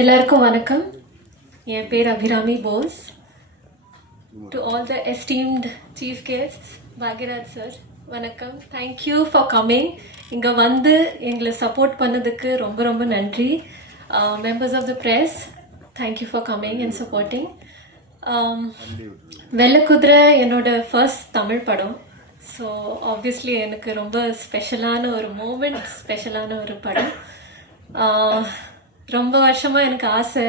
எல்லாருக்கும் வணக்கம். என் பேர் Abirami Bose. To all the esteemed chief guest Bhagyaraj sir வணக்கம். தேங்க்யூ ஃபார் கம்மிங் இங்கே வந்து எங்களை சப்போர்ட் பண்ணதுக்கு ரொம்ப ரொம்ப நன்றி. Members of the press thank you for coming and supporting Vellakuthirai என்னோட ஃபர்ஸ்ட் தமிழ் படம். ஸோ ஆப்வியஸ்லி எனக்கு ரொம்ப ஸ்பெஷலான ஒரு மூமெண்ட் ஸ்பெஷலான ஒரு படம். Uh, ரொம்ப வருஷமாக எனக்கு ஆசை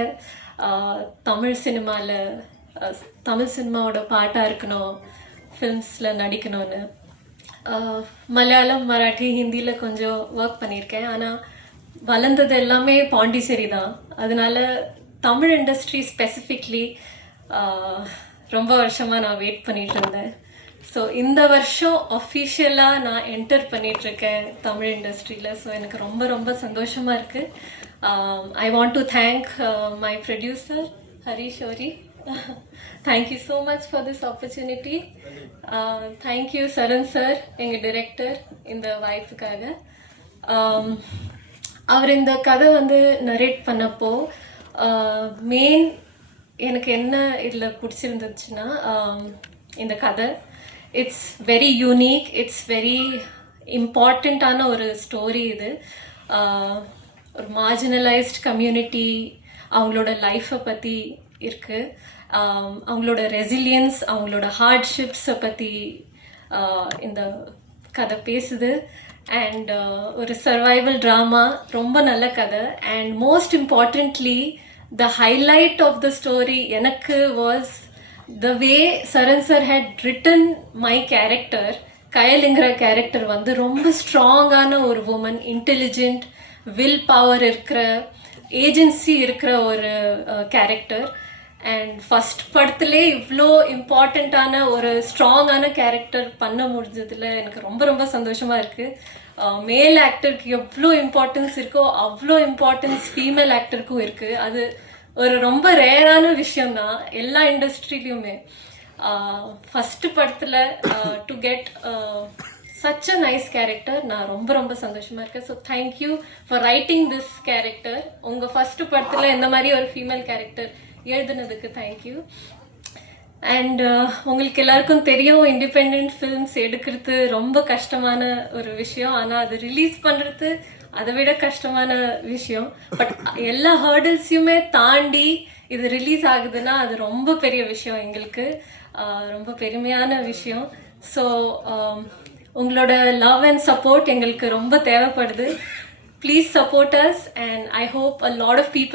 தமிழ் சினிமாவில் தமிழ் சினிமாவோட பாட்டாக இருக்கணும் ஃபிலிம்ஸில் நடிக்கணும்னு. மலையாளம் மராட்டி ஹிந்தியில் கொஞ்சம் ஒர்க் பண்ணியிருக்கேன். ஆனால் வளர்ந்தது எல்லாமே பாண்டிச்சேரி தான். அதனால தமிழ் இண்டஸ்ட்ரி ஸ்பெசிஃபிக்லி ரொம்ப வருஷமாக நான் வெயிட் பண்ணிகிட்டு இருந்தேன். ஸோ இந்த வருஷம் அஃபிஷியலாக நான் என்டர் பண்ணிகிட்ருக்கேன் தமிழ் இண்டஸ்ட்ரியில் ஸோ எனக்கு ரொம்ப ரொம்ப சந்தோஷமாக இருக்குது I want to thank my producer Harish Ori thank you so much for this opportunity thank you Saran sir எங்கள் டிரெக்டர் இந்த வாய்ப்புக்காக. Um, அவர் இந்த கதை வந்து நரேட் பண்ணப்போ uh, மெயின் எனக்கு என்ன இதில் பிடிச்சிருந்துச்சுன்னா um, இந்த கதை. It's very unique it's very இம்பார்ட்டண்ட்டான ஒரு ஸ்டோரி இது. Uh, ஒரு மார்ஜினலைஸ்ட் கம்யூனிட்டி அவங்களோட லைஃப்பை பற்றி இருக்குது um, அவங்களோட ரெசிலியன்ஸ் அவங்களோட ஹார்ட்ஷிப்ஸை பற்றி uh, இந்த கதை பேசுது. அண்ட் uh, ஒரு சர்வைவல் ட்ராமா ரொம்ப நல்ல கதை. And most importantly the highlight of the story எனக்கு was the way Saran sir had written my character கயலுங்கிற character வந்து ரொம்ப ஸ்ட்ராங்கான ஒரு உமன் இன்டெலிஜென்ட் வில் பவர் இருக்கிற ஏஜென்சி இருக்கிற ஒரு கேரக்டர் அண்ட் ஃபஸ்ட் படத்துலே இவ்வளோ இம்பார்ட்டண்ட்டான ஒரு ஸ்ட்ராங்கான கேரக்டர் பண்ண முடிஞ்சதுல எனக்கு ரொம்ப ரொம்ப சந்தோஷமாக இருக்குது மேல் ஆக்டருக்கு எவ்வளோ இம்பார்ட்டன்ஸ் இருக்கோ அவ்வளோ இம்பார்ட்டன்ஸ் ஃபீமேல் ஆக்டருக்கும் இருக்குது அது ஒரு ரொம்ப ரேரான விஷயம் தான் எல்லா இண்டஸ்ட்ரியிலையுமே ஃபர்ஸ்ட் படத்தில் to get such a nice character நான் ரொம்ப ரொம்ப சந்தோஷமா இருக்கேன். So thank you for writing this character உங்க ஃபர்ஸ்ட் படத்தில் இந்த மாதிரி ஒரு ஃபீமேல் கேரக்டர் எழுதுனதுக்கு தேங்க்யூ அண்ட் உங்களுக்கு எல்லாருக்கும் தெரியும் இண்டிபெண்ட் ஃபிலிம்ஸ் எடுக்கிறது ரொம்ப கஷ்டமான ஒரு விஷயம். ஆனால் அது ரிலீஸ் பண்ணுறது அதை விட கஷ்டமான விஷயம். பட் எல்லா ஹேர்டில்ஸையுமே தாண்டி இது ரிலீஸ் ஆகுதுன்னா அது ரொம்ப பெரிய விஷயம் எங்களுக்கு. ரொம்ப பெருமையான விஷயம். ஸோ உங்களோட லவ் அண்ட் சப்போர்ட் எங்களுக்கு ரொம்ப தேவைப்படுது. Please support us and I hope a lot of people